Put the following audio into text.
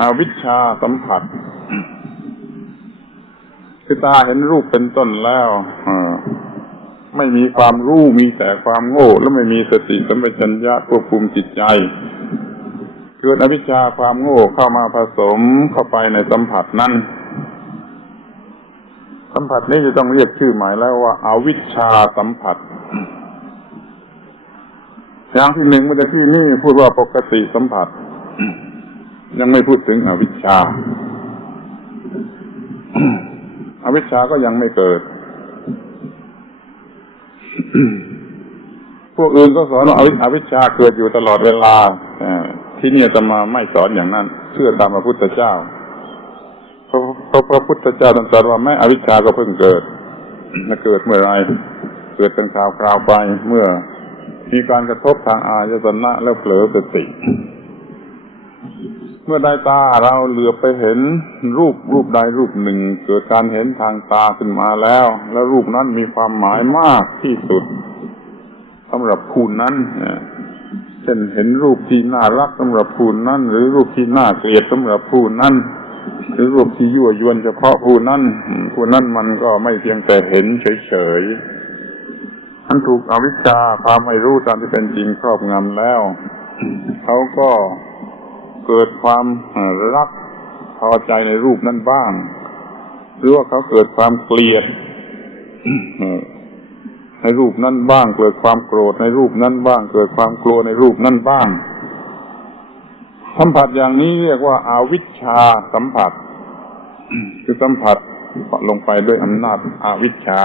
อาวิชชาสัมผัสคือตาเห็นรูปเป็นต้นแล้วไม่มีความรู้มีแต่ความโง่ แล้วไม่มีสติสัมปชัญญะควบคุมจิตใจเกิดอวิชชาความโง่เข้ามาผสมเข้าไปในสัมผัสนั้นสัมผัสนี้จะต้องเรียกชื่อหมายแล้วว่าอาวิชชาสัมผัสอย่างที่หนึ่งเมื่อกี้นี่พูดว่าปกติสัมผัส ยังไม่พูดถึงอวิชชา อวิชชาก็ยังไม่เกิด พวกอื่นก็สอนว่าอวิชชาเกิดอยู่ตลอดเวลาที่นี่จะมาไม่สอนอย่างนั้น เชื่อตามพระพุทธเจ้าพระพระพุทธเจ้าตรัสว่าแม่อวิชชาก็เพิ่งเกิดจะเกิดเมื่อไร เกิดเป็นคราวคราวไปเมื่อมีการกระทบทางอายตนะแล้วเผลอสติ เมื่อได้ตาเราเหลือไปเห็นรูปรูปใดรูปหนึ่ง เกิดการเห็นทางตาขึ้นมาแล้ว แล้วรูปนั้นมีความหมายมากที่สุดสำหรับผู้นั้นเช่นเห็นรูปที่น่ารักสำหรับผู้นั้น หรือรูปที่น่าเกลียดสำหรับผู้นั้นหรือรูปที่ยั่วยวนเฉพาะผู้นั้นผู้นั้นมันก็ไม่เพียงแต่เห็นเฉยๆมันถูกอวิชชาความไม่รู้ตามที่เป็นจริงครอบงำแล้ว เขาก็ เกิดความรักพอใจในรูปนั้นบ้าง หรือว่าเขาเกิดความเกลียดในรูปนั้นบ้าง เกิดความโกรธในรูปนั้นบ้าง เกิดความกลัวในรูปนั้นบ้าง สัมผัสอย่างนี้เรียกว่าอาวิชชาสัมผัส คือสัมผัสลงไปด้วยอำนาจอาวิชชา